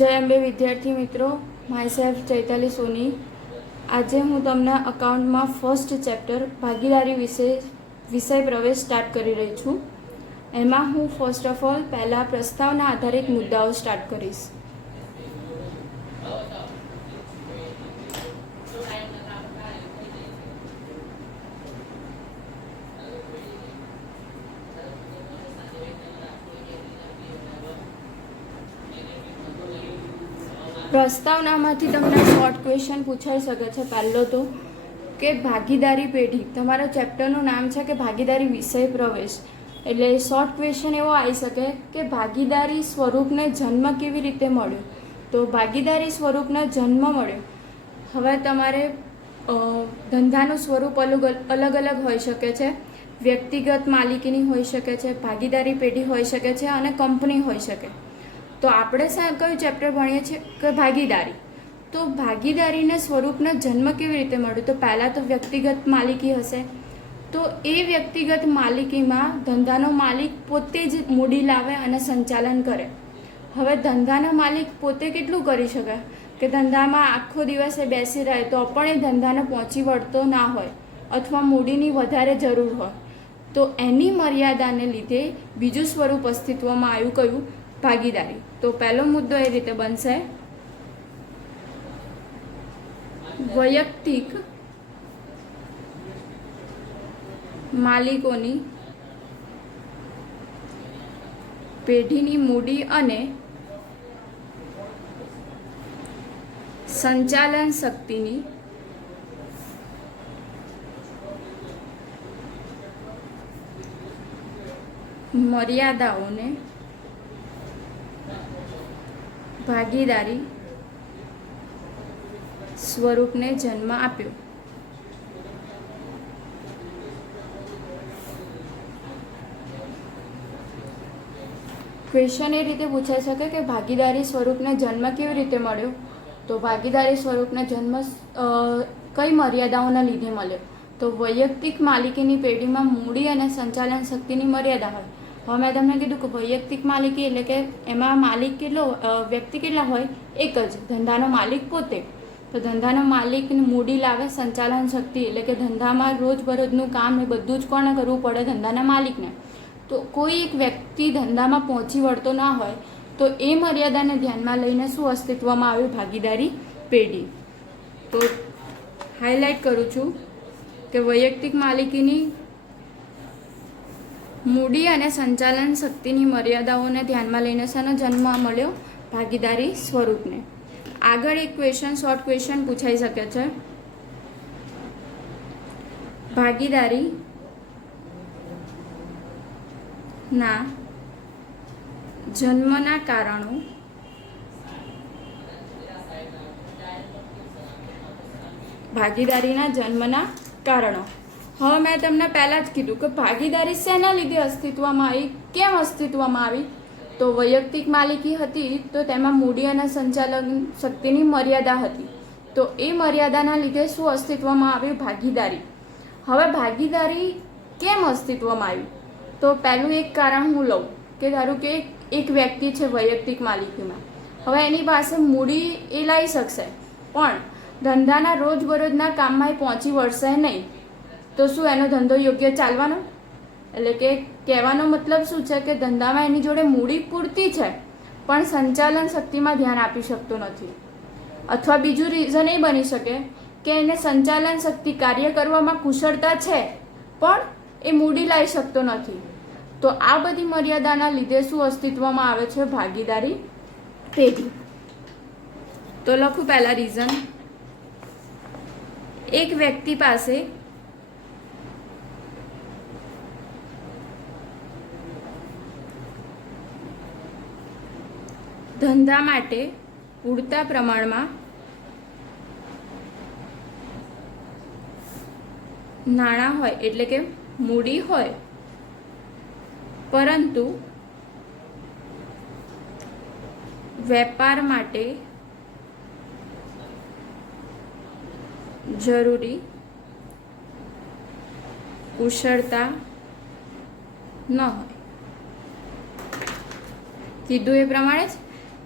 जय अंबे विद्यार्थी मित्रों, माय सेल्फ चैताली सोनी। आज हूँ तमने अकाउंट में फर्स्ट चैप्टर भागीदारी विषय प्रवेश स्टार्ट कर रही छूँ। एमा हूँ फर्स्ट ऑफ ऑल पहला प्रस्तावना आधारित मुद्दाओं स्टार्ट करीश। प्रस्तावनामांथी तमने शॉर्ट क्वेश्चन पूछाई सके छे। पहलो तो कि भागीदारी पेढ़ी, तमारा चेप्टरनुं नाम छे कि भागीदारी विषय प्रवेश, एटले शॉर्ट क्वेश्चन एवो आई सके कि भागीदारी स्वरूपने जन्म केवी रीते मळ्यो। तो भागीदारी स्वरूपने जन्म मळ्यो। हवे तमारे धंधानुं स्वरूप अलग अलग होई शके छे। व्यक्तिगत मालिकीनी होई शके छे, भागीदारी पेढ़ी होई शके छे अने कंपनी होई शके। तो आपणे कयुं चेप्टर भणीए छीए कि भागीदारी। तो भागीदारीने स्वरूपने जन्म केवी रीते मळ्यो। तो पहला तो व्यक्तिगत मालिकी हशे। तो ए व्यक्तिगत मालिकीमां धंधानो मालिक पोते ज मूडी लावे अने संचालन करे। हवे धंधानो मालिक पोते केटલું કરી શકે કે ધંધામાં આખો દિવસ એ બેસી રહે તો પણ એ ધંધાને પહોંચી વળતો ના હોય અથવા મૂડીની વધારે જરૂર હોય, તો એની મર્યાદાને લીધે બીજું સ્વરૂપ અસ્તિત્વમાં આવ્યું કયું? ભાગીદારી। तो पहलो मुद्दो ए रीते बनशे, वैयक्तिक मालिकोनी पेढ़ीनी मूडी अने संचालन शक्तिनी मर्यादाओने भागीदारी स्वरूपने जन्म आप्यो। क्वेश्चन ए रीते पूछाई सके कि भागीदारी स्वरूपने जन्म केवी रीते मळ्यो। तो भागीदारी स्वरूपने जन्म कई मर्यादाओना लीधे मळ्यो। तो वैयक्तिक मालिकीनी पेढ़ीमां मूडी अने संचालन शक्तिनी मर्यादा होय। હવે મેં તમને કીધું કે વૈયક્તિક માલિકી એટલે કે એમાં માલિક કેટલો વ્યક્તિ કેટલા હોય? એક જ, ધંધાનો માલિક પોતે। તો ધંધાનો માલિક મૂડી લાવે, સંચાલન શક્તિ એટલે કે ધંધામાં રોજબરોજનું કામ એ બધું જ કોણે કરવું પડે? ધંધાના માલિકને। તો કોઈ એક વ્યક્તિ ધંધામાં પહોંચી વળતો ના હોય તો એ મર્યાદાને ધ્યાનમાં લઈને શું અસ્તિત્વમાં આવ્યું? ભાગીદારી પેઢી। તો હાઇલાઇટ કરું છું કે વૈયક્તિક માલિકીની मूडी अने संचालन शक्तिनी मर्यादाओने ध्यानमां लईने शानो जन्म मळ्यो? भागीदारी स्वरूपने। आगळ एक क्वेश्चन, शॉर्ट क्वेश्चन पूछाई शके छे। भागीदारी ना जन्मना कारणों भागीदारीना जन्मना कारणों। હવે મેં તમને પહેલાં જ કીધું કે ભાગીદારી શેના લીધે અસ્તિત્વમાં આવી, કેમ અસ્તિત્વમાં આવી? તો વૈયક્તિક માલિકી હતી તો તેમાં મૂડી અને સંચાલન શક્તિની મર્યાદા હતી। તો એ મર્યાદાના લીધે શું અસ્તિત્વમાં આવ્યું? ભાગીદારી। હવે ભાગીદારી કેમ અસ્તિત્વમાં આવી? તો પહેલું એક કારણ હું લઉં કે ધારો કે એક વ્યક્તિ છે વૈયક્તિક માલિકીમાં। હવે એની પાસે મૂડી એ લાવી શકશે પણ ધંધાના રોજબરોજના કામમાં એ પહોંચી વળશે નહીં। तो शू एनो धंधो योग्य चालवानो? एटले के कहेवानो मतलब शुं छे के धंधामां एनी जोड़े मूडी पूरती छे पण संचालन शक्तिमां ध्यान आपी शकतो नथी। अथवा बीजुं रीजन ए बनी शके के एने संचालन शक्ति कार्य करवामां कुशळता छे पण ए मूडी लाई शकतो नथी। तो आ बधी मर्यादाना लीधे शुं अस्तित्वमां आवे छे? भागीदारी पेढ़ी। तो लखुं पहेला रीजन, एक व्यक्ति पासे धंधा माटे पूरता प्रमाणमां नाणां होय एटले के मूडी होय परंतु वेपार माटे जरूरी कुशळता न होय। कीधुं ए प्रमाणे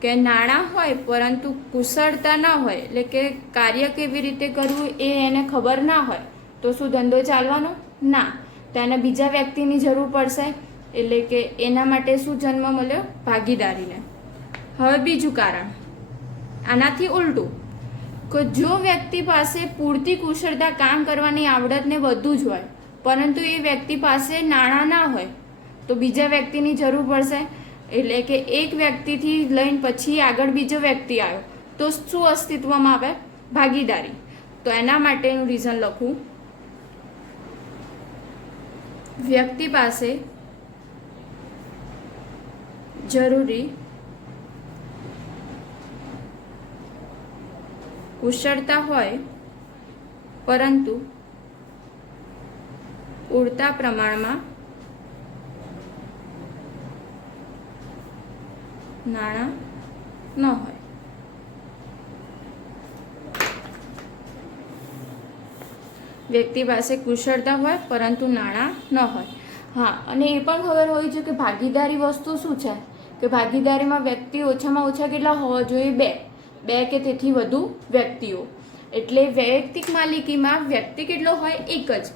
કે નાણાં હોય પરંતુ કુશળતા ના હોય, એટલે કે કાર્ય કેવી રીતે કરવું એ એને ખબર ના હોય, તો શું ધંધો ચાલવાનો? ના. તેને બીજા વ્યક્તિની જરૂર પડશે, એટલે કે એના માટે શું જન્મ મળ્યો? ભાગીદારીને. હવે બીજું કારણ, આનાથી ઉલટું, કે જો વ્યક્તિ પાસે પૂરતી કુશળતા, કામ કરવાની આવડત ને બધું જ હોય, પરંતુ એ વ્યક્તિ પાસે નાણાં ના હોય, તો બીજા વ્યક્તિની જરૂર પડશે, એટલે કે એક વ્યક્તિથી લઈને પછી આગળ બીજો વ્યક્તિ આવ્યો, તો શું અસ્તિત્વમાં આવે? ભાગીદારી. તો એના માટેનું રીઝન લખું, વ્યક્તિ પાસે જરૂરી કુશળતા હોય પરંતુ પૂરતા પ્રમાણમાં નાણાં ન હોય. વ્યક્તિ પાસે કુશળતા હોય પરંતુ નાણાં ન હોય. હા, અને એ પણ ખબર હોવી જોઈએ કે ભાગીદારી વસ્તુ શું છે, કે ભાગીદારીમાં વ્યક્તિ ઓછામાં ઓછા કેટલા હોવા જોઈએ? બે કે તેથી વધુ વ્યક્તિઓ. એટલે વૈયક્તિક માલિકીમાં વ્યક્તિ કેટલો હોય? એક જ.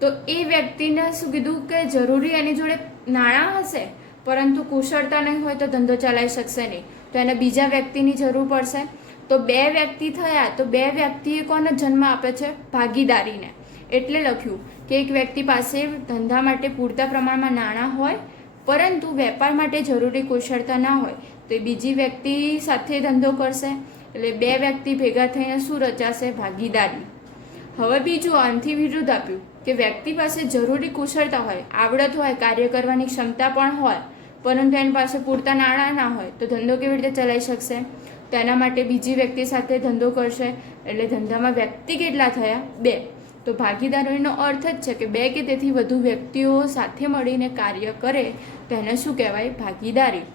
તો એ વ્યક્તિને શું કીધું કે જરૂરી એની જોડે નાણાં હશે પરંતુ કુશળતા નહીં હોય તો ધંધો ચલાવી શકશે નહીં, તો એને બીજા વ્યક્તિની જરૂર પડશે. તો બે વ્યક્તિ થયા, તો બે વ્યક્તિએ કોને જન્મ આપે છે? ભાગીદારીને. એટલે લખ્યું કે એક વ્યક્તિ પાસે ધંધા માટે પૂરતા પ્રમાણમાં નાણાં હોય પરંતુ વેપાર માટે જરૂરી કુશળતા ના હોય, તો એ બીજી વ્યક્તિ સાથે ધંધો કરશે. એટલે બે વ્યક્તિ ભેગા થઈને શું રચાશે? ભાગીદારી. હવે બીજું આનાથી વિરુદ્ધ આપ્યું કે વ્યક્તિ પાસે જરૂરી કુશળતા હોય, આવડત હોય, કાર્ય કરવાની ક્ષમતા પણ હોય, પરંતુ એની પાસે પૂરતા નાણાં ના હોય, તો ધંધો કેવી રીતે ચલાવી શકશે? તો એના માટે બીજી વ્યક્તિ સાથે ધંધો કરશે. એટલે ધંધામાં વ્યક્તિ કેટલા થયા? બે. તો ભાગીદારીનો અર્થ જ છે કે બે કે તેથી વધુ વ્યક્તિઓ સાથે મળીને કાર્ય કરે, તો એને શું કહેવાય? ભાગીદારી.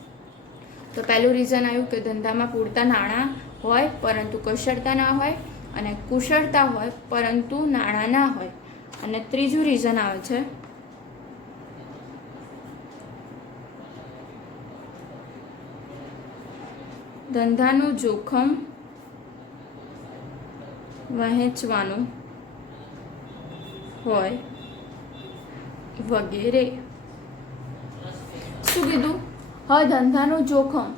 તો પહેલું રીઝન આવ્યું કે ધંધામાં પૂરતા નાણાં હોય પરંતુ કુશળતા ના હોય, અને કુશળતા હોય પરંતુ નાણાં ના હોય. અને ત્રીજું રીઝન આવે છે ધંધાનું જોખમ વહેંચવાનું હોય વગેરે. શું કીધું? હવે ધંધાનું જોખમ.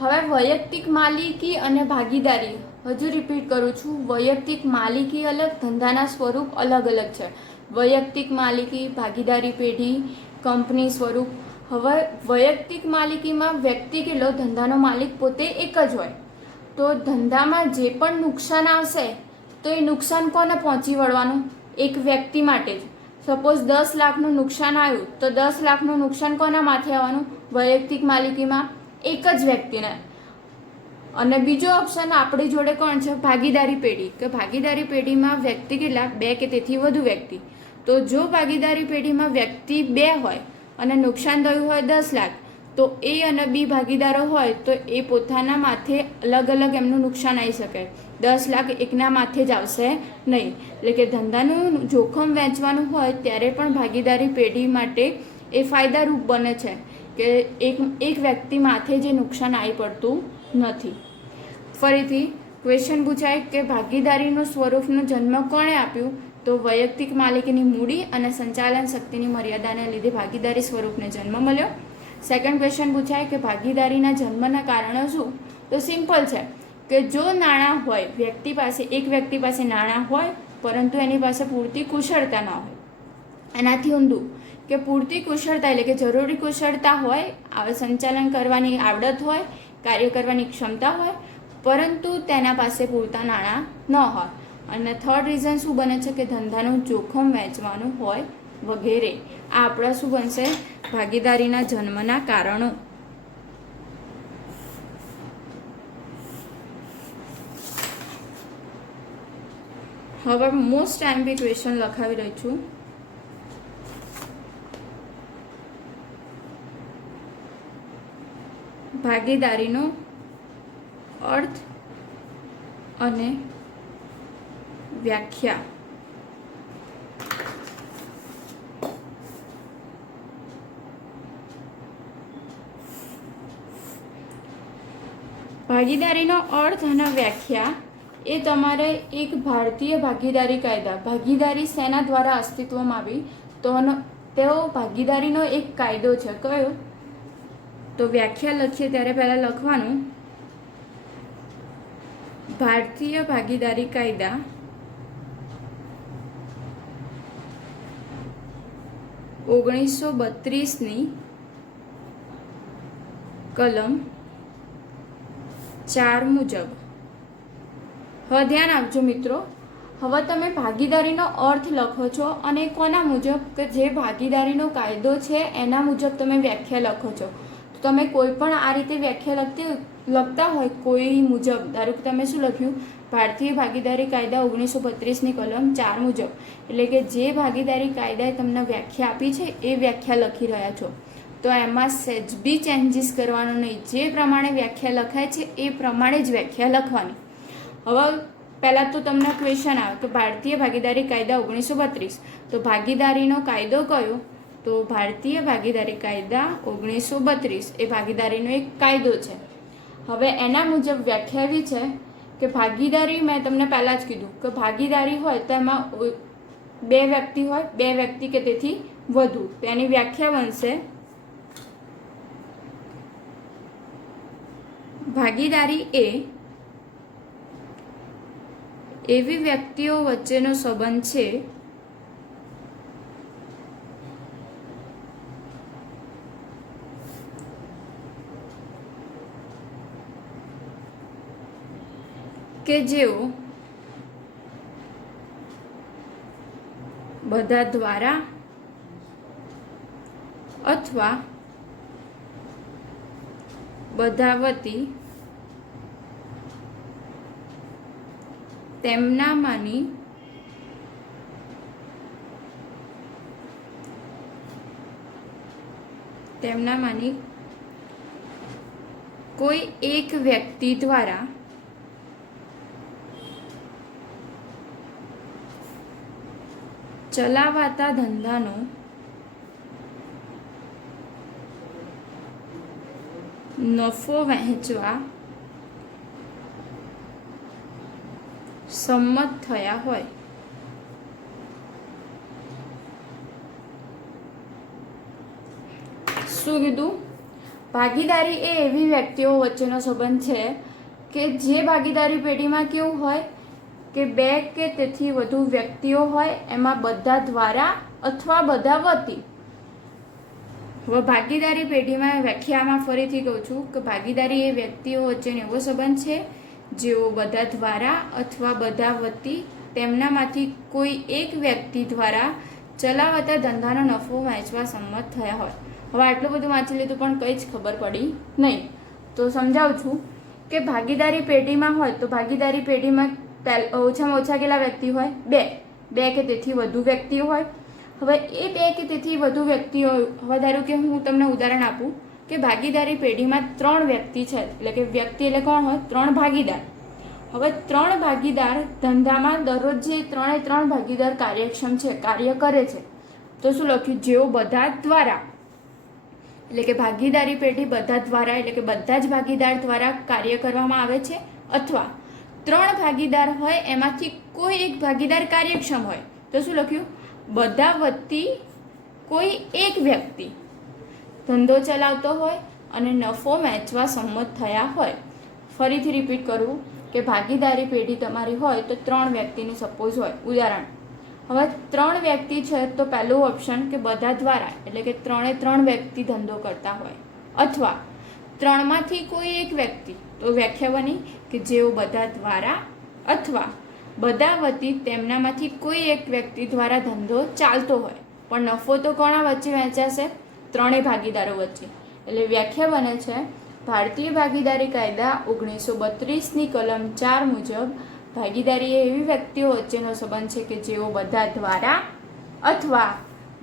હવે વૈયક્તિક માલિકી અને ભાગીદારી, હજુ રિપીટ કરું છું, વૈયક્તિક માલિકી અલગ, ધંધાના સ્વરૂપ અલગ અલગ છે. વૈયક્તિક માલિકી, ભાગીદારી પેઢી, કંપની સ્વરૂપ. હવે વૈયક્તિક માલિકીમાં વ્યક્તિ કેટલો? ધંધાનો માલિક પોતે એક જ હોય, તો ધંધામાં જે પણ નુકસાન આવશે તો એ નુકસાન કોને પહોંચી વળવાનું? એક વ્યક્તિ માટે જ. સપોઝ 10 લાખનું નુકસાન આવ્યું, તો 10 લાખનું નુકસાન કોના માથે આવવાનું? વૈયક્તિક માલિકીમાં એક જ વ્યક્તિને. અને બીજો ઓપ્શન આપણી જોડે કોણ છે? ભાગીદારી પેઢી. કે ભાગીદારી પેઢીમાં વ્યક્તિ કેટલા? બે કે તેથી વધુ વ્યક્તિ. તો જો ભાગીદારી પેઢીમાં વ્યક્તિ બે હોય અને નુકસાન થયું હોય 10 લાખ, તો એ અને બી ભાગીદારો હોય તો એ પોતાના માથે અલગ અલગ એમનું નુકસાન આવી શકે. 10 લાખ એકના માથે જ આવશે નહીં. એટલે કે ધંધાનું જોખમ વહેંચવાનું હોય ત્યારે પણ ભાગીદારી પેઢી માટે એ ફાયદારૂપ બને છે કે એક વ્યક્તિ માથે જે નુકસાન આવી પડતું નથી. ફરીથી ક્વેશ્ચન પૂછાય કે ભાગીદારીનું સ્વરૂપનું જન્મ કોણે આપ્યું? તો વૈયક્તિક માલિકીની મૂડી અને સંચાલન શક્તિની મર્યાદાને લીધે ભાગીદારી સ્વરૂપને જન્મ મળ્યો. સેકન્ડ ક્વેશ્ચન પૂછાય કે ભાગીદારીના જન્મના કારણો શું? તો સિમ્પલ છે કે જો નાણાં હોય વ્યક્તિ પાસે, એક વ્યક્તિ પાસે નાણાં હોય પરંતુ એની પાસે પૂરતી કુશળતા ના હોય. એનાથી ઊંધું કે પૂરતી કુશળતા એટલે કે જરૂરી કુશળતા હોય, સંચાલન કરવાની આવડત હોય, કાર્ય કરવાની ક્ષમતા હોય, પરંતુ તેના પાસે પૂરતા નાણાં ન હોય. અને થર્ડ રીઝન શું બને છે? કે ધંધાનું જોખમ વહેંચવાનું હોય વગેરે. આ આપણા શું બનશે? ભાગીદારીના જન્મના કારણો. હવે મોસ્ટ ટાઈમ ક્વેશ્ચન લખાવી રહી છું. ભાગીદારીનો અર્થ અને વ્યાખ્યા. ભાગીદારીનો અર્થ અને વ્યાખ્યા એ તમારે એક ભારતીય ભાગીદારી કાયદા, ભાગીદારી સેના દ્વારા અસ્તિત્વમાં આવી તો તેઓ ભાગીદારીનો એક કાયદો છે. કયો? તો વ્યાખ્યા લખીએ ત્યારે પહેલાં લખવાનું ભારતીય ભાગીદારી કાયદા 1932ની કલમ 4 મુજબ. હવે ધ્યાન આપજો મિત્રો, હવે તમે ભાગીદારીનો અર્થ લખો છો અને કોના મુજબ? કે જે ભાગીદારીનો કાયદો છે એના મુજબ તમે વ્યાખ્યા લખો છો. તો તમે કોઈ પણ આ રીતે વ્યાખ્યા લખતા હોય કોઈ મુજબ, ધારો કે તમે શું લખ્યું? ભારતીય ભાગીદારી કાયદા 1932ની કલમ 4 મુજબ, એટલે કે જે ભાગીદારી કાયદાએ તમને વ્યાખ્યા આપી છે એ વ્યાખ્યા લખી રહ્યા છો. તો એમાં સહેજ બી ચેન્જીસ કરવાનો નહીં. જે પ્રમાણે વ્યાખ્યા લખાય છે એ પ્રમાણે જ વ્યાખ્યા લખવાની. હવે પહેલાં તો તમને ક્વેશ્ચન આવે કે ભારતીય ભાગીદારી કાયદા 1932, તો ભાગીદારીનો કાયદો કયો? તો ભારતીય ભાગીદારી કાયદા 1932 એ ભાગીદારીનો એક કાયદો છે. હવે એના મુજબ વ્યાખ્યા એવી છે કે ભાગીદારી, મેં તમને પહેલાં જ કીધું કે ભાગીદારી હોય તો એમાં 2 વ્યક્તિ હોય, 2 વ્યક્તિ કે તેથી વધુ. તો એની વ્યાખ્યા બનશે ભાગીદારી એ એવી વ્યક્તિઓ વચ્ચેનો સંબંધ છે કે જેઓ બધા દ્વારા અથવા બધા વતી તેમનામાંની કોઈ એક વ્યક્તિ દ્વારા ચલાવાતા ધંધાનો નફો વહેંચવા સંમત થયા હોય. શું કીધું? ભાગીદારી એ એવી વ્યક્તિઓ વચ્ચેનો સંબંધ છે કે જે ભાગીદારી પેઢીમાં કેવું હોય કે 2 કે તેથી વધુ વ્યક્તિઓ હોય, એમાં બધા દ્વારા અથવા બધા વતી. હવે ભાગીદારી પેઢીમાં વ્યાખ્યામાં ફરીથી કહું છું કે ભાગીદારી એ વ્યક્તિઓ વચ્ચેનો એવો સંબંધ છે જેઓ બધા દ્વારા અથવા બધા વતી તેમનામાંથી કોઈ એક વ્યક્તિ દ્વારા ચલાવાતા ધંધાનો નફો વહેંચવા સંમત થયા હોય. હવે આટલું બધું વાંચી લીધું પણ કંઈ જ ખબર પડી નહીં. તો સમજાવું છું કે ભાગીદારી પેઢીમાં હોય તો ભાગીદારી પેઢીમાં ઓછામાં ઓછા કેટલા વ્યક્તિ હોય? 2 કે તેથી વધુ વ્યક્તિઓ હોય. હવે એ 2 કે તેથી વધુ વ્યક્તિઓ, હવે ધારો કે હું તમને ઉદાહરણ આપું કે ભાગીદારી પેઢીમાં 3 વ્યક્તિ છે, એટલે કે વ્યક્તિ એટલે કોણ હોય? 3 ભાગીદાર. હવે 3 ભાગીદાર ધંધામાં દરરોજ જે 3 ભાગીદાર કાર્યક્ષમ છે, કાર્ય કરે છે. તો શું લખ્યું? જેઓ બધા દ્વારા, એટલે કે ભાગીદારી પેઢી બધા દ્વારા, એટલે કે બધા જ ભાગીદાર દ્વારા કાર્ય કરવામાં આવે છે, અથવા 3 ભાગીદાર હોય એમાંથી કોઈ એક ભાગીદાર કાર્યક્ષમ હોય. તો શું લખ્યું? બધા વતી કોઈ એક વ્યક્તિ ધંધો ચલાવતો હોય અને નફો વહેંચવા સંમત થયા હોય. ફરીથી રિપીટ કરું કે ભાગીદારી પેઢી તમારી હોય તો 3 વ્યક્તિની સપોઝ હોય. ઉદાહરણ, હવે 3 વ્યક્તિ છે તો પહેલું ઓપ્શન કે બધા દ્વારા, એટલે કે 3 વ્યક્તિ ધંધો કરતા હોય, અથવા 3માંથી કોઈ એક વ્યક્તિ. તો વ્યાખ્યા બની કે જેઓ બધા દ્વારા અથવા બધા વતી તેમનામાંથી કોઈ એક વ્યક્તિ દ્વારા ધંધો ચાલતો હોય, પણ નફો તો કોના વચ્ચે વહેંચાશે? 3 ભાગીદારો વચ્ચે. એટલે વ્યાખ્યા બને છે ભારતીય ભાગીદારી કાયદા 1932ની કલમ 4 મુજબ ભાગીદારી એ એવી વ્યક્તિઓ વચ્ચેનો સંબંધ છે કે જેઓ બધા દ્વારા અથવા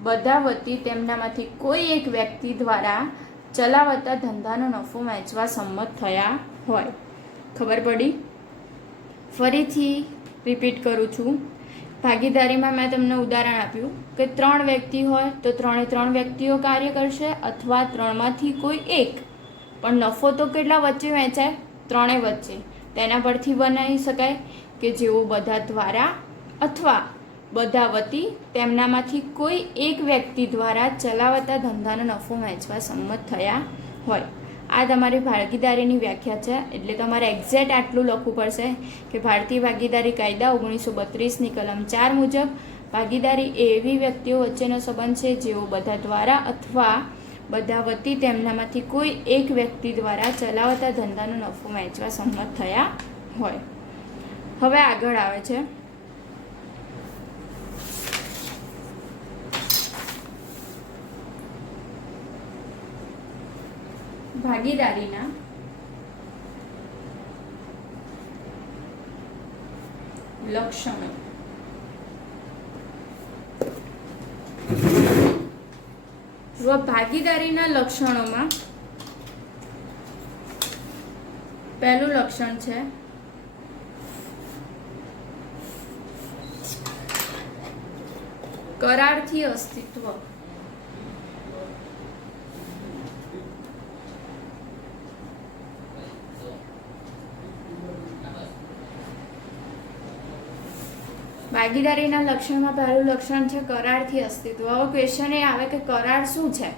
બધા વતી તેમનામાંથી કોઈ એક વ્યક્તિ દ્વારા ચલાવતા ધંધાનો નફો વહેંચવા સંમત થયા હોય. ખબર પડી? ફરીથી રિપીટ કરું છું. ભાગીદારીમાં મેં તમને ઉદાહરણ આપ્યું કે 3 વ્યક્તિ હોય તો 3 વ્યક્તિઓ કાર્ય કરશે, અથવા 3માંથી કોઈ એક. પણ નફો તો કેટલા વચ્ચે વહેંચાય? ત્રણેય વચ્ચે, તેના પરથી બનાવી શકાય કે જેઓ બધા દ્વારા અથવા બધા વતી તેમનામાંથી કોઈ એક વ્યક્તિ દ્વારા ચલાવતા ધંધાનો નફો વહેંચવા સંમત થયા હોય. આ તમારી ભાગીદારીની વ્યાખ્યા છે. એટલે તમારે એક્ઝેક્ટ આટલું લખવું પડશે કે ભારતીય ભાગીદારી કાયદા 1932ની કલમ 4 મુજબ ભાગીદારી એ એવી વ્યક્તિઓ વચ્ચેનો સંબંધ છે જેઓ બધા દ્વારા અથવા બધા વતી તેમનામાંથી કોઈ એક વ્યક્તિ દ્વારા ચલાવતા ધંધાનો નફો વહેંચવા સંમત થયા હોય. હવે આગળ આવે છે ભાગીદારીના લક્ષણો. ભાગીદારીના લક્ષણોમાં પહેલું લક્ષણ છે કરારથી અસ્તિત્વ. ભાગીદારીના લક્ષણમાં પહેલું લક્ષણ છે કરારથી અસ્તિત્વ. હવે ક્વેશ્ચન એ આવે કે કરાર શું છે?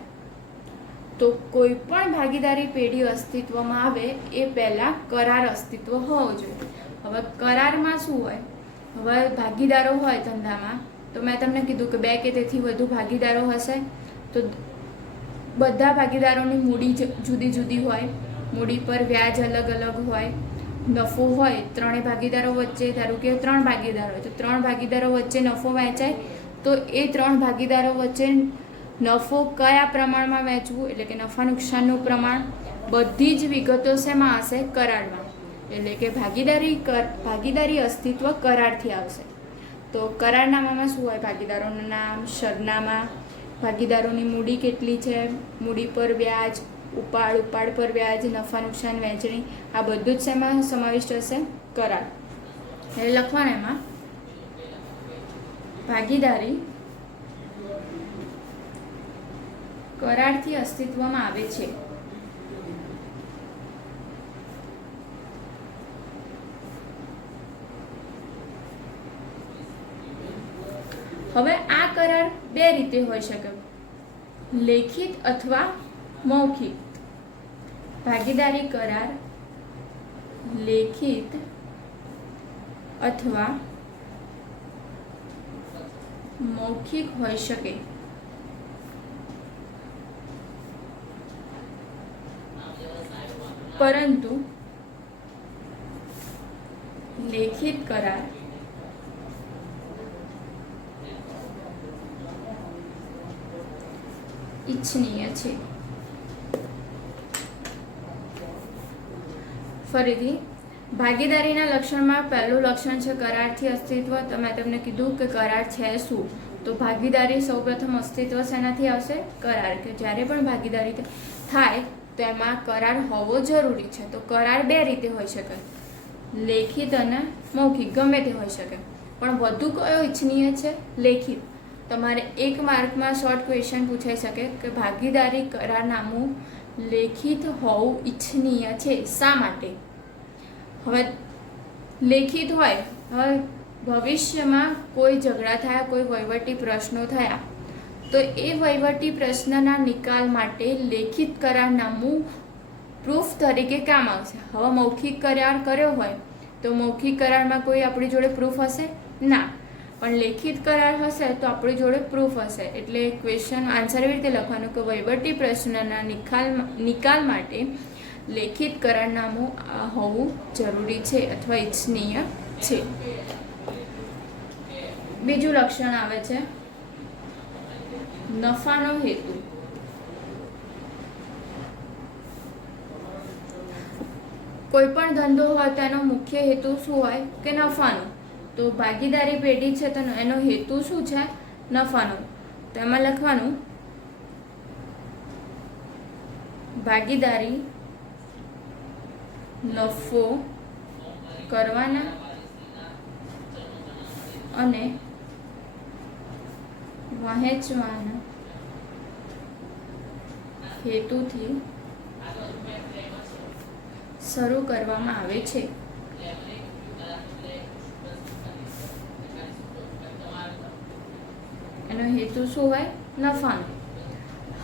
તો કોઈ પણ ભાગીદારી પેઢી અસ્તિત્વમાં આવે એ પહેલા કરાર અસ્તિત્વ હોવો જોઈએ. હવે કરારમાં શું હોય? હવે ભાગીદારો હોય ધંધામાં, તો મેં તમને કીધું કે 2 કે તેથી વધુ ભાગીદારો હશે તો બધા ભાગીદારોની મૂડી જુદી જુદી હોય, મૂડી પર વ્યાજ અલગ અલગ હોય. નફો હોય ત્રણેય ભાગીદારો વચ્ચે, ધારો કે 3 ભાગીદારો હોય તો 3 ભાગીદારો વચ્ચે નફો વહેંચાય તો એ 3 ભાગીદારો વચ્ચે નફો કયા પ્રમાણમાં વહેંચવું, એટલે કે નફા નુકસાનનું પ્રમાણ, બધી જ વિગતો શેમાં હશે? કરારમાં. એટલે કે ભાગીદારી અસ્તિત્વ કરારથી આવશે. તો કરારનામામાં શું હોય? ભાગીદારોનું નામ, સરનામા, ભાગીદારોની મૂડી કેટલી છે, મૂડી પર વ્યાજ, ઉપાડ પર વ્યાજ, નફા નુકસાન વહેંચણી, આ બધું જ શેમાં સમાવિષ્ટ હશે? કરાર. એટલે લખવાના એમાં ભાગીદારી કરારથી અસ્તિત્વમાં આવે છે. હવે આ કરાર 2 રીતે હોઈ શકે, લેખિત અથવા મૌખિક. ભાગીદારી કરાર લેખિત અથવા મૌખિક હોઈ શકે. પરંતુ લેખિત કરાર ઇચ્છનીય છે. ફરીથી ભાગીદારીના લક્ષણમાં પહેલું લક્ષણ છે કરારથી અસ્તિત્વ. તો મેં તમને કીધું કે કરાર છે શું? તો ભાગીદારી સૌપ્રથમ અસ્તિત્વ શેનાથી આવશે? કરાર. કે જ્યારે પણ ભાગીદારી થાય તો એમાં કરાર હોવો જરૂરી છે. તો કરાર 2 રીતે હોઈ શકે, લેખિત અને મૌખિક, ગમે તે હોઈ શકે. પણ વધુ કયો ઇચ્છનીય છે? લેખિત. તમારે 1 માર્કમાં શોર્ટ ક્વેશ્ચન પૂછાઈ શકે કે ભાગીદારી કરારનામું લેખિત હોવું ઇચ્છનીય છે, શા માટે? હવે લેખિત હોય, હવે ભવિષ્યમાં કોઈ ઝઘડા થયા, કોઈ વહીવટી પ્રશ્નો થયા તો એ વહીવટી પ્રશ્નના નિકાલ માટે લેખિત કરારનામું પ્રૂફ તરીકે કામ આવશે. હવે મૌખિક કરાર કર્યો હોય તો મૌખિક કરારમાં કોઈ આપણી જોડે પ્રૂફ હશે? ના. પણ લેખિત કરાર હશે તો આપણી જોડે પ્રૂફ હશે. એટલે ક્વેશ્ચન આન્સર એવી રીતે લખવાનું કે વહીવટી પ્રશ્નના નિકાલ માટે લેખિત કરારનામું હોવું જરૂરી છે અથવા ઇચ્છનીય છે. બીજું લક્ષણ આવે છે નફાનો હેતુ. કોઈ પણ ધંધો હોય તેનો મુખ્ય હેતુ શું હોય? કે નફાનો. તો ભાગીદારી પેઢી છે તો એનો હેતુ શું છે? નફાનો. તો એમાં લખવાનું ભાગીદારી નફો કરવાના અને વહેંચવાના હેતુથી શરૂ કરવામાં આવે છે. એનો હેતુ શું હોય? નફાનો.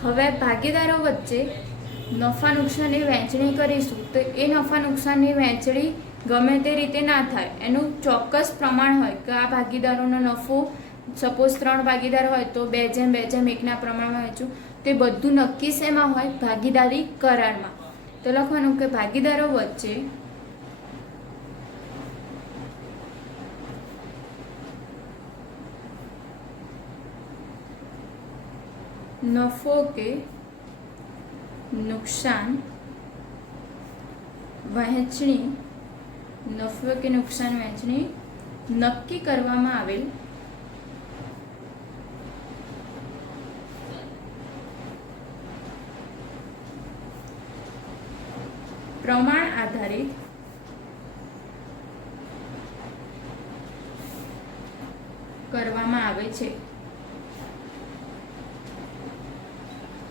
હવે ભાગીદારો વચ્ચે નફા નુકસાનની વહેંચણી કરીશું તો એ નફા નુકસાનની વહેંચણી ગમે તે રીતે ના થાય, એનું ચોક્કસ પ્રમાણ હોય કે આ ભાગીદારોનો નફો સપોઝ 3 ભાગીદાર હોય તો 2:2:1 પ્રમાણમાં વહેંચું. તે બધું નક્કી શેમાં હોય? ભાગીદારી કરારમાં. તો લખવાનું કે ભાગીદારો વચ્ચે નફો કે નુકસાન વહેંચણી નક્કી કરવામાં આવેલ પ્રમાણ આધારિત કરવામાં આવે છે.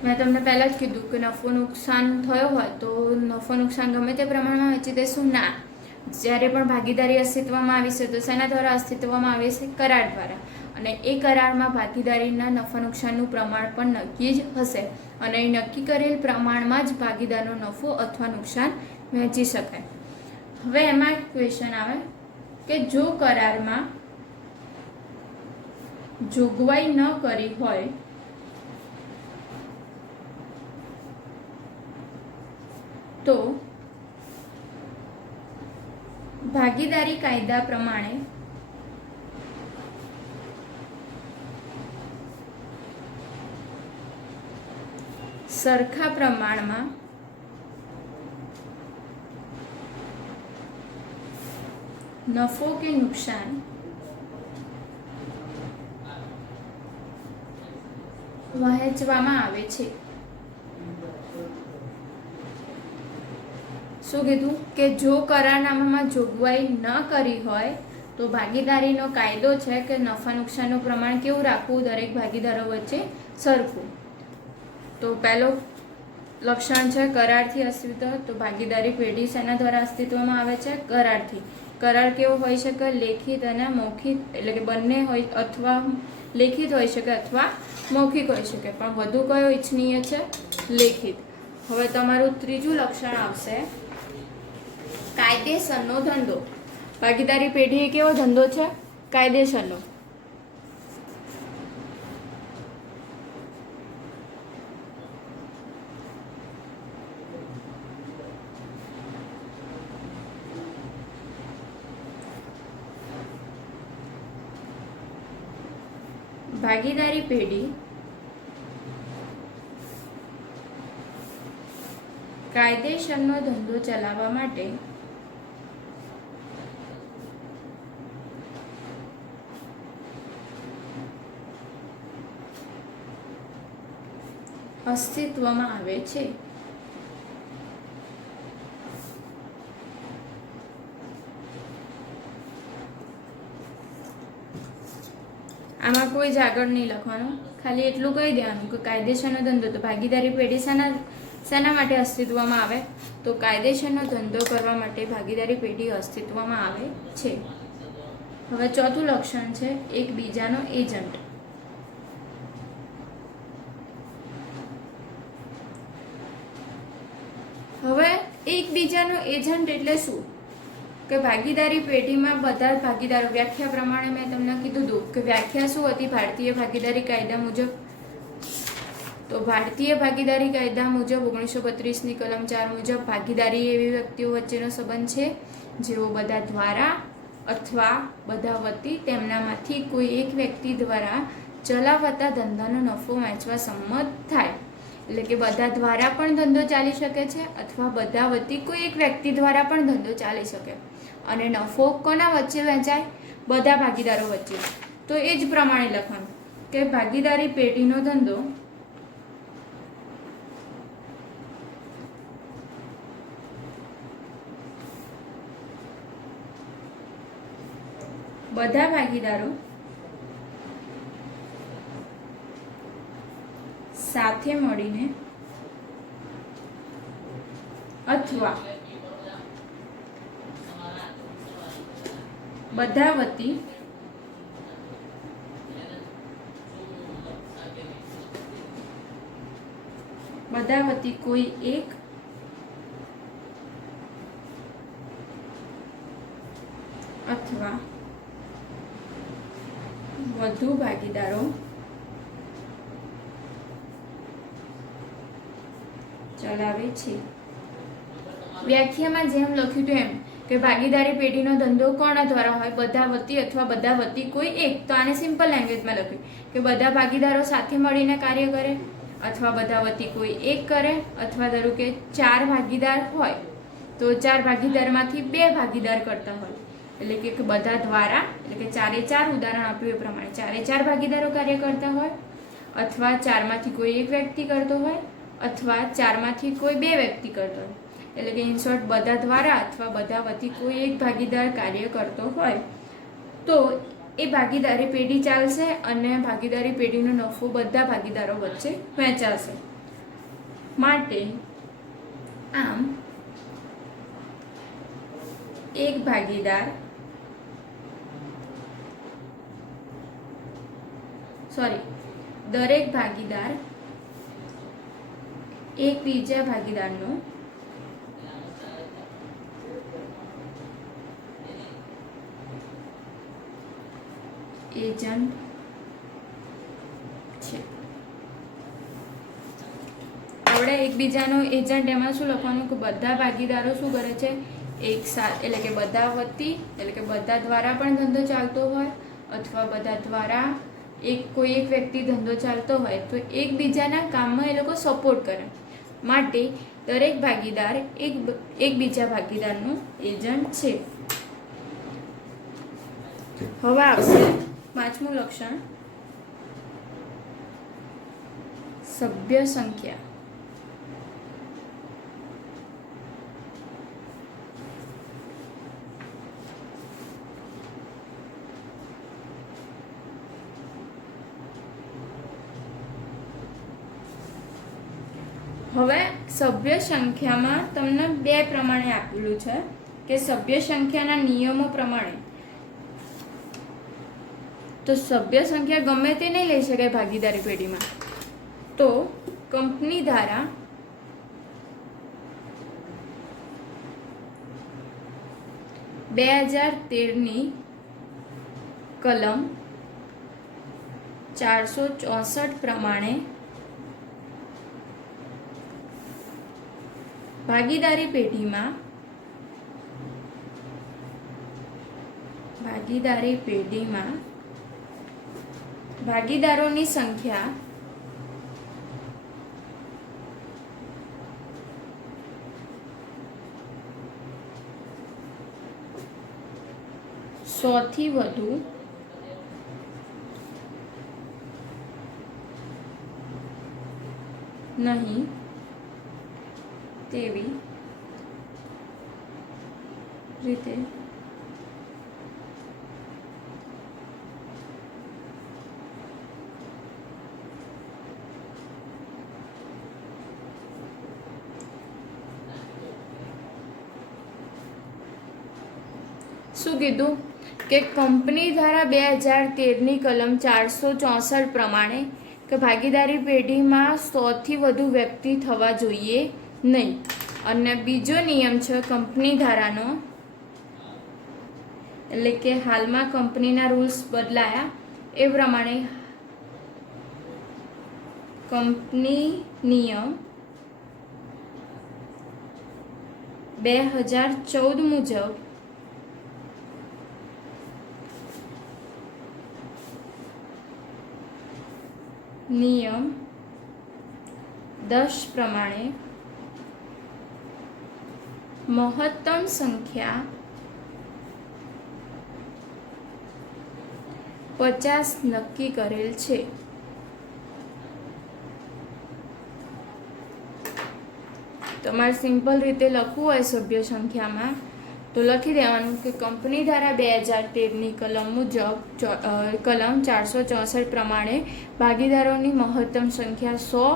મેં તમને પહેલાં જ કીધું કે નફો નુકસાન થયો હોય તો નફો નુકસાન ગમે તે પ્રમાણમાં વહેંચી દેશું ના. જ્યારે પણ ભાગીદારી અસ્તિત્વમાં આવી છે તો શેના દ્વારા અસ્તિત્વમાં આવે છે? કરાર દ્વારા. અને એ કરારમાં ભાગીદારીના નફા નુકસાનનું પ્રમાણ પણ નક્કી જ હશે અને એ નક્કી કરેલ પ્રમાણમાં જ ભાગીદારનો નફો અથવા નુકસાન વહેંચી શકાય. હવે એમાં એક ક્વેશ્ચન આવે કે જો કરારમાં જોગવાઈ ન કરી હોય તો ભાગીદારી કાયદા પ્રમાણે સરખા પ્રમાણમાં નફો કે નુકસાન વહેંચવામાં આવે છે. શું કીધું? કે જો કરારનામામાં જોગવાઈ ન કરી હોય તો ભાગીદારીનો કાયદો છે કે નફા નુકસાનનું પ્રમાણ કેવું રાખવું? દરેક ભાગીદારો વચ્ચે સરખું. તો પહેલો લક્ષણ છે કરારથી અસ્તિત્વ. તો ભાગીદારી પેઢી શેના દ્વારા અસ્તિત્વમાં આવે છે? કરારથી. કરાર કેવો હોઈ શકે? લેખિત અને મૌખિક, એટલે કે બંને હોય, અથવા લેખિત હોઈ શકે અથવા મૌખિક હોઈ શકે, પણ વધુ કયો ઈચ્છનીય છે? લેખિત. હવે તમારું ત્રીજું લક્ષણ આવશે કાયદેસરનો ધંધો. ભાગીદારી પેઢી એ કેવો ધંધો છે? કાયદેસરનો. ભાગીદારી પેઢી કાયદેસરનો ધંધો ચલાવવા માટે અસ્તિત્વમાં આવે છે. આમાં કોઈ જ આગળ નહીં લખવાનું, ખાલી એટલું કહી દેવાનું કે કાયદેસરનો ધંધો. તો ભાગીદારી પેઢી શેના માટે અસ્તિત્વમાં આવે? તો કાયદેસરનો ધંધો કરવા માટે ભાગીદારી પેઢી અસ્તિત્વમાં આવે છે. હવે ચોથું લક્ષણ છે એકબીજાનો એજન્ટ. હવે એકબીજાનો એજન્ટ એટલે શું? કે ભાગીદારી પેઢીમાં બધા ભાગીદારો, વ્યાખ્યા પ્રમાણે મેં તમને કીધું હતું કે વ્યાખ્યા શું હતી ભારતીય ભાગીદારી કાયદા મુજબ? તો ભારતીય ભાગીદારી કાયદા મુજબ 1932ની કલમ 4 મુજબ ભાગીદારી એવી વ્યક્તિઓ વચ્ચેનો સંબંધ છે જેઓ બધા દ્વારા અથવા બધા વતી તેમનામાંથી કોઈ એક વ્યક્તિ દ્વારા ચલાવાતા ધંધાનો નફો વહેંચવા સંમત થાય. એટલે કે બધા દ્વારા પણ ધંધો ચાલી શકે છે અથવા બધા વતી કોઈ એક વ્યક્તિ દ્વારા પણ ધંધો ચાલી શકે. અને નફો કોના વચ્ચે વહેંચાય? બધા ભાગીદારો વચ્ચે. તો એ જ પ્રમાણે લખવાનું કે ભાગીદારી પેઢીનો ધંધો બધા ભાગીદારો સાથે મળીને અથવા બધા વતી કોઈ એક અથવા વધુ ભાગીદારો ચલાવે છે. વ્યાખ્યામાં જેમ લખ્યું હતું એમ કે ભાગીદારી પેઢીનો ધંધો કોના દ્વારા હોય? બધા વતી અથવા બધા વતી કોઈ એક. તો આને સિમ્પલ લેંગ્વેજમાં લખ્યું કે બધા ભાગીદારો સાથે મળીને કાર્ય કરે, અથવા બધા વતી કોઈ એક કરે, અથવા ધારો કે 4 ભાગીદાર હોય તો 4 ભાગીદારમાંથી 2 ભાગીદાર કરતા હોય, એટલે કે બધા દ્વારા, એટલે કે 4 એ 4 ઉદાહરણ આપ્યું એ પ્રમાણે 4 એ 4 ભાગીદારો કાર્ય કરતા હોય, અથવા 4માંથી કોઈ એક વ્યક્તિ કરતો હોય, અથવા 4માંથી કોઈ 2 વ્યક્તિ કરતો હોય. એટલે કે ઇન શોર્ટ બધા દ્વારા અથવા બધા વતી કોઈ એક ભાગીદાર કાર્ય કરતો હોય તો એ ભાગીદારી પેઢી ચાલશે અને ભાગીદારી પેઢીનો નફો બધા ભાગીદારો વચ્ચે વહેંચાશે. માટે આમ એક ભાગીદાર દરેક ભાગીદાર એક બીજા ભાગીદારનો એજન્ટ છે. આપણે એકબીજાનો એજન્ટ એમાં શું લખવાનું કે બધા ભાગીદારો શું કરે છે? એક સાથે, એટલે કે બધા વતી, એટલે કે બધા દ્વારા પણ ધંધો ચાલતો હોય અથવા બધા દ્વારા કોઈ એક વ્યક્તિ ધંધો ચાલતો હોય તો એકબીજાના કામમાં એ લોકો સપોર્ટ કરે. માટે દરેક ભાગીદાર એક બીજા ભાગીદારનો એજન્ટ છે. હવે આવશે 5મું લક્ષણ, સભ્ય સંખ્યા. હવે સભ્ય સંખ્યામાં તમને 2 પ્રમાણે આપેલું છે કે સભ્ય સંખ્યાના નિયમો પ્રમાણે તો સભ્ય સંખ્યા ગમે તે નહીં લઈ શકાય ભાગીદારી પેઢીમાં. તો કંપની ધારા 2013ની કલમ 464 પ્રમાણે ભાગીદારી પેઢીમાં ભાગીદારોની સંખ્યા સૌથી વધુ નહીં તેવી રીતે શું કીધું કે કંપની ધારા 2013ની કલમ 464 પ્રમાણે કે ભાગીદારી પેઢીમાં 100થી વધુ વ્યક્તિ થવા જોઈએ નહીં. અને બીજો નિયમ છે કંપની ધારાનો, એટલે કે હાલમાં કંપનીના રૂલ્સ બદલાયા એ પ્રમાણે કંપની નિયમ 2014 મુજબ નિયમ 10 પ્રમાણે મહત્તમ સંખ્યા 50 નક્કી કરેલ છે. તમારે સિમ્પલ રીતે લખવું હોય સભ્ય સંખ્યામાં તો લખી દેવાનું કે કંપની ધારા 2013ની કલમ મુજબ કલમ 464 પ્રમાણે ભાગીદારોની મહત્તમ સંખ્યા 100,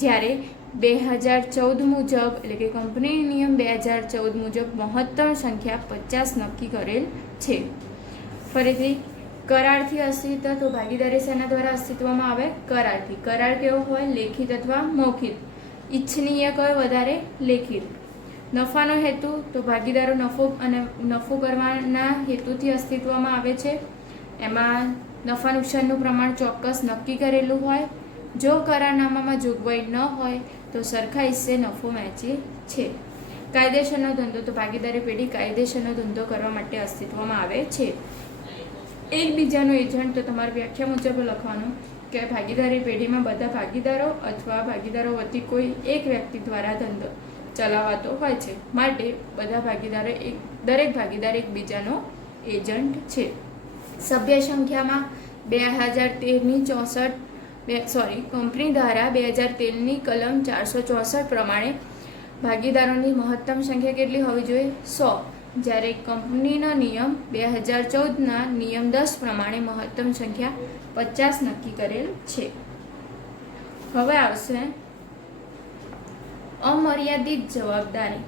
જ્યારે 2014 મુજબ, એટલે કે કંપની નિયમ 2014 મુજબ મહત્તમ સંખ્યા 50 નક્કી કરેલ છે. ફરીથી કરારથી અસ્તિત્વ, તો ભાગીદારી શેના દ્વારા અસ્તિત્વમાં આવે? કરારથી. કરાર કેવો હોય? લેખિત અથવા મૌખિક. ઈચ્છનીય કયો વધારે? લેખિત. નફાનો હેતુ, તો ભાગીદારો નફો કરવાના હેતુથી અસ્તિત્વમાં આવે છે. એમાં નફા નુકસાનનું પ્રમાણ ચોક્કસ નક્કી કરેલું હોય. જો કરારનામામાં જોગવાઈ ન હોય તો સરખા હિસ્સે નફો વહેંચે છે. કાયદેસરનો ધંધો, તો ભાગીદારી પેઢી કાયદેસરનો ધંધો કરવા માટે અસ્તિત્વમાં આવે છે. એકબીજાનો એજન્ટ, તો તમારે વ્યાખ્યા મુજબ લખવાનું કે ભાગીદારી પેઢીમાં બધા ભાગીદારો અથવા ભાગીદારો વતી કોઈ એક વ્યક્તિ દ્વારા ધંધો ચલાવાતો હોય છે, માટે દરેક ભાગીદાર એકબીજાનો એજન્ટ છે. સભ્ય સંખ્યામાં 2013ની કંપની ધારા 2013ની કલમ 464 પ્રમાણે ભાગીદારોની મહત્તમ સંખ્યા કેટલી હોવી જોઈએ? 100. જ્યારે કંપનીનો નિયમ 2014ના નિયમ 10 પ્રમાણે મહત્તમ સંખ્યા 50 નક્કી કરેલ છે. હવે આવશે અમર્યાદિત જવાબદારી.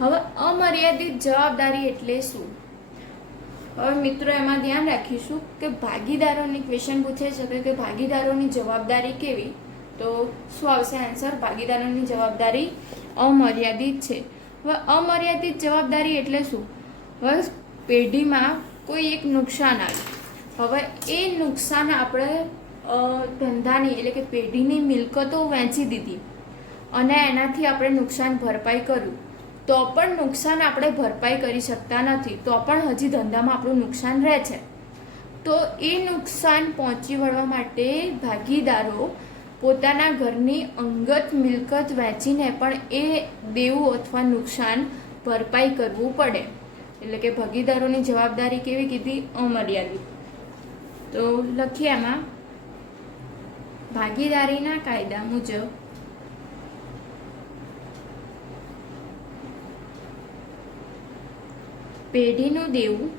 હવે અમર્યાદિત જવાબદારી એટલે શું? હવે મિત્રો એમાં ધ્યાન રાખીશું કે ભાગીદારોની ક્વેશ્ચન પૂછે છે કે ભાગીદારોની જવાબદારી કેવી, તો શું આવશે આન્સર? ભાગીદારોની જવાબદારી અમર્યાદિત છે. હવે અમર્યાદિત જવાબદારી એટલે શું? હવે પેઢીમાં કોઈ એક નુકસાન આવ્યું, હવે એ નુકસાન આપણે ધંધાની એટલે કે પેઢીની મિલકતો વહેંચી દીધી અને એનાથી આપણે નુકસાન ભરપાઈ કર્યું, તો પણ નુકસાન આપણે ભરપાઈ કરી શકતા નથી, તો પણ હજી ધંધામાં આપણું નુકસાન રહે છે. તો એ નુકસાન પહોંચી વળવા માટે ભાગીદારો પોતાના ઘરની અંગત મિલકત વહેંચીને પણ એ દેવું અથવા નુકસાન ભરપાઈ કરવું પડે. એટલે કે ભાગીદારોની જવાબદારી કેવી કીધી? અમર્યાદિત. તો લખીએ એમાં ભાગીદારીના કાયદા મુજબ પેઢીનું દેવું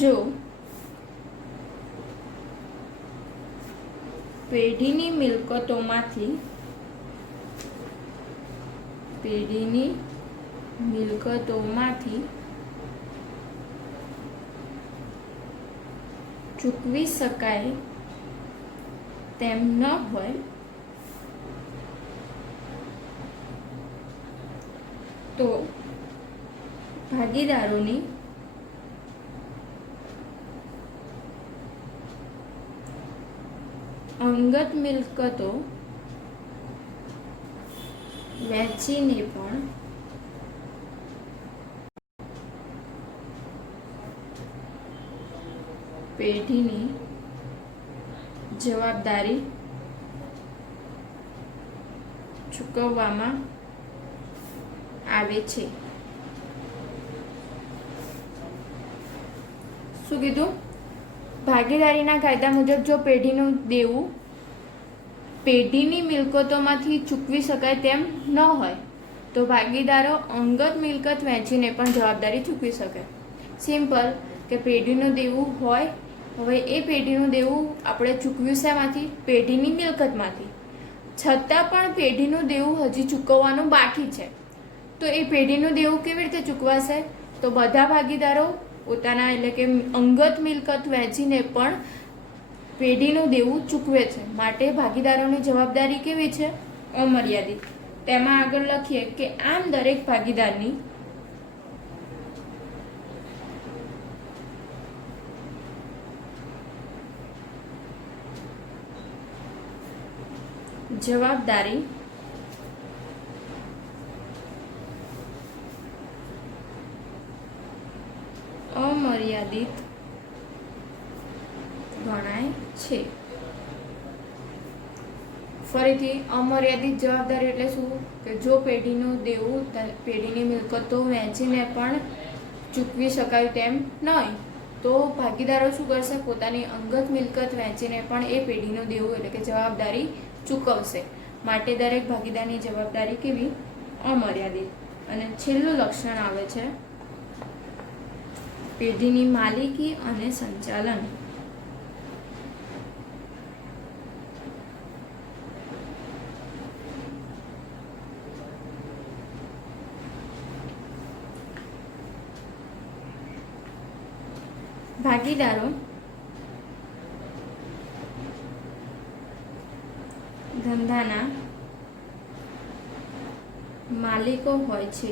જો પેઢીની મિલકતોમાંથી ચૂકવી શકાય તેમ ન હોય તો ભાગીદારોની અંગત મિલકતો વહેંચીને પણ પેઢીની જવાબદારી ચૂકવવામાં આવે છે. શું કીધું? ભાગીદારીના કાયદા મુજબ જો પેઢીનું દેવું પેઢીની મિલકતોમાંથી ચૂકવી શકાય તેમ ન હોય તો ભાગીદારો અંગત મિલકત વહેંચીને પણ જવાબદારી ચૂકવી શકે. સિમ્પલ કે પેઢીનું દેવું હોય, હવે એ પેઢીનું દેવું આપણે ચૂકવ્યું શેમાંથી? પેઢીની મિલકતમાંથી, છતાં પણ પેઢીનું દેવું હજી ચૂકવવાનું બાકી છે, તો એ પેઢીનું દેવું કેવી રીતે ચૂકવાશે? તો બધા ભાગીદારો પોતાના એટલે કે અંગત મિલકત વહેંચીને પણ પેઢીનું દેવું ચૂકવે છે, માટે ભાગીદારોની જવાબદારી કેવી છે? અમર્યાદિત. તેમાં આગળ લખીએ કે આમ દરેક ભાગીદારની જવાબદારી અમર્યાદિત ગણાય છે. ફરીથી અમર્યાદિત જવાબદારી એટલે શું? કે જો પેઢીનું દેવું પેઢીની મિલકતો વહેંચીને પણ ચૂકવી શકાય તેમ નહીં તો ભાગીદારો શું કરશે? પોતાની અંગત મિલકત વહેંચીને પણ એ પેઢીનું દેવું એટલે કે જવાબદારી ચૂકવશે. માટે દરેક ભાગીદારની જવાબદારી કેવી? અમર્યાદિત. અને છેલ્લું લક્ષણ આવે છે પેઢીની માલિકી અને સંચાલન. ભાગીદારો ધંધાના માલિકો હોય છે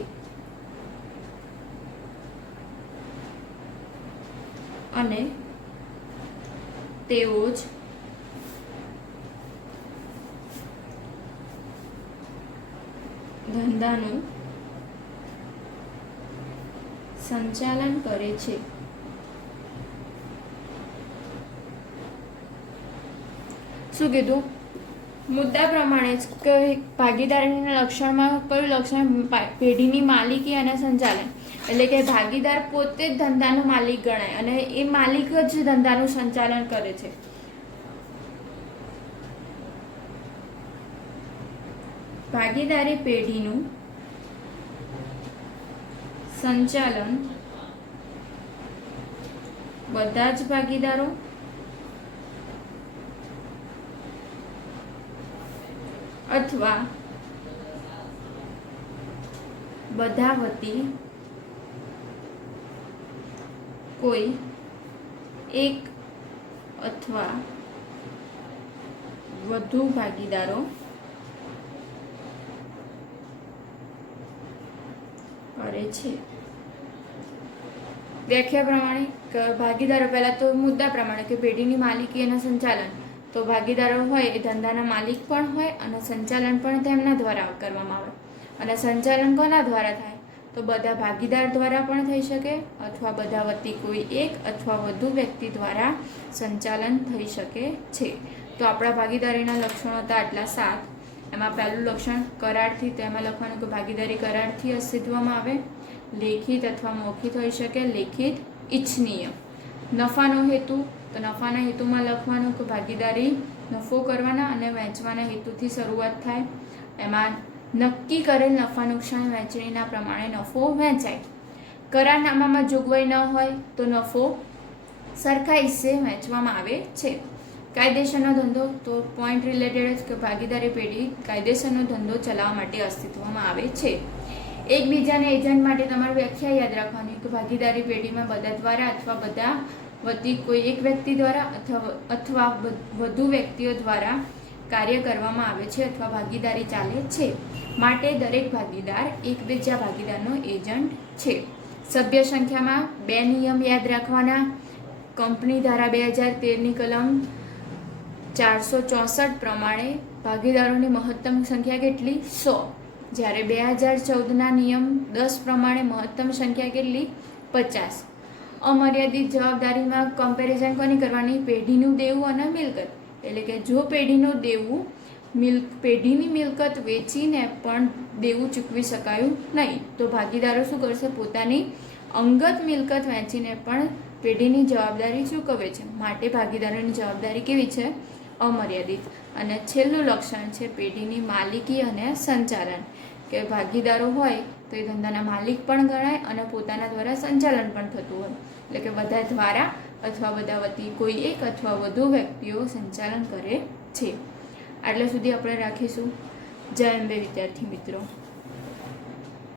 અને તેઓ જ ધંધાનું સંચાલન કરે છે. શું કીધું? મુદ્દા પ્રમાણે જ કે ભાગીદારીના લક્ષણમાં કયું લક્ષણ? પેઢીની માલિકી અને સંચાલન. એટલે કે ભાગીદાર પોતે જ ધંધાનો માલિક ગણાય અને એ માલિક જ ધંધાનું સંચાલન કરે છે. ભાગીદારી પેઢીનું સંચાલન બધા જ ભાગીદારો અથવા બધા વતી કોઈ એક અથવા વધુ ભાગીદારો કરે છે. વ્યાખ્યા પ્રમાણે ભાગીદારો, પહેલા તો મુદ્દા પ્રમાણે કે પેઢીની માલિકી અને સંચાલન, તો ભાગીદારો હોય એ ધંધાના માલિક પણ હોય અને સંચાલન પણ તેમના દ્વારા કરવામાં આવે. અને સંચાલન કોના દ્વારા થાય? તો બધા ભાગીદાર દ્વારા પણ થઈ શકે અથવા બધા વતી કોઈ એક અથવા વધુ વ્યક્તિ દ્વારા સંચાલન થઈ શકે છે. તો આપણા ભાગીદારીના લક્ષણો હતા આટલા 7. એમાં પહેલું લક્ષણ કરારથી, તો એમાં લખવાનું કે ભાગીદારી કરારથી અસ્તિત્વમાં આવે. લેખિત અથવા મૌખિક હોઈ શકે. લેખિત ઇચ્છનીય. નફાનો હેતુ, તો નફાના હેતુમાં લખવાનું કે ભાગીદારી નફો કરવાના અને વહેંચવાના હેતુથી શરૂઆત થાય. એમાં નક્કી કરેલ નફા નુકસાન વહેંચણીના પ્રમાણે નફો વહેંચાય. કરારનામામાં જોગવાઈ ન હોય તો નફો સરખા હિસ્સે વહેંચવામાં આવે છે. કાયદેસરનો ધંધો, તો પોઈન્ટ રિલેટેડ કે ભાગીદારી પેઢી કાયદેસરનો ધંધો ચલાવવા માટે અસ્તિત્વમાં આવે છે. એકબીજાને એજન્ટ માટે તમારે વ્યાખ્યા યાદ રાખવાની કે ભાગીદારી પેઢીમાં બધા દ્વારા અથવા બધા વતી કોઈ એક વ્યક્તિ દ્વારા અથવા વધુ વ્યક્તિઓ દ્વારા કાર્ય કરવામાં આવે છે અથવા ભાગીદારી ચાલે છે. માટે દરેક ભાગીદાર એકબીજા ભાગીદારનો એજન્ટ છે. સભ્ય સંખ્યામાં 2 નિયમ યાદ રાખવાના. કંપની ધારા 2013ની કલમ 464 પ્રમાણે ભાગીદારોની મહત્તમ સંખ્યા કેટલી? 100. જ્યારે 2014ના નિયમ 10 પ્રમાણે મહત્તમ સંખ્યા કેટલી? 50. અમર્યાદિત જવાબદારીમાં કમ્પેરિઝન કોની કરવાની? પેઢીનું દેવું અને મિલકત. એટલે કે જો પેઢીનું દેવું પેઢીની મિલકત વેચીને પણ દેવું ચૂકવી શકાયું નહીં તો ભાગીદારો શું કરશે? પોતાની અંગત મિલકત વેચીને પણ પેઢીની જવાબદારી ચૂકવે છે. માટે ભાગીદારોની જવાબદારી કેવી છે? અમર્યાદિત. અને છેલ્લું લક્ષણ છે પેઢીની માલિકી અને સંચાલન. કે ભાગીદારો હોય તો એ ધંધાના માલિક પણ ગણાય અને પોતાના દ્વારા સંચાલન પણ થતું હોય. એટલે કે બધા દ્વારા અથવા બધા વતી કોઈ એક અથવા વધુ વ્યક્તિઓ સંચાલન કરે છે. આટલા સુધી આપણે રાખીશું. જય અંબે વિદ્યાર્થી મિત્રો.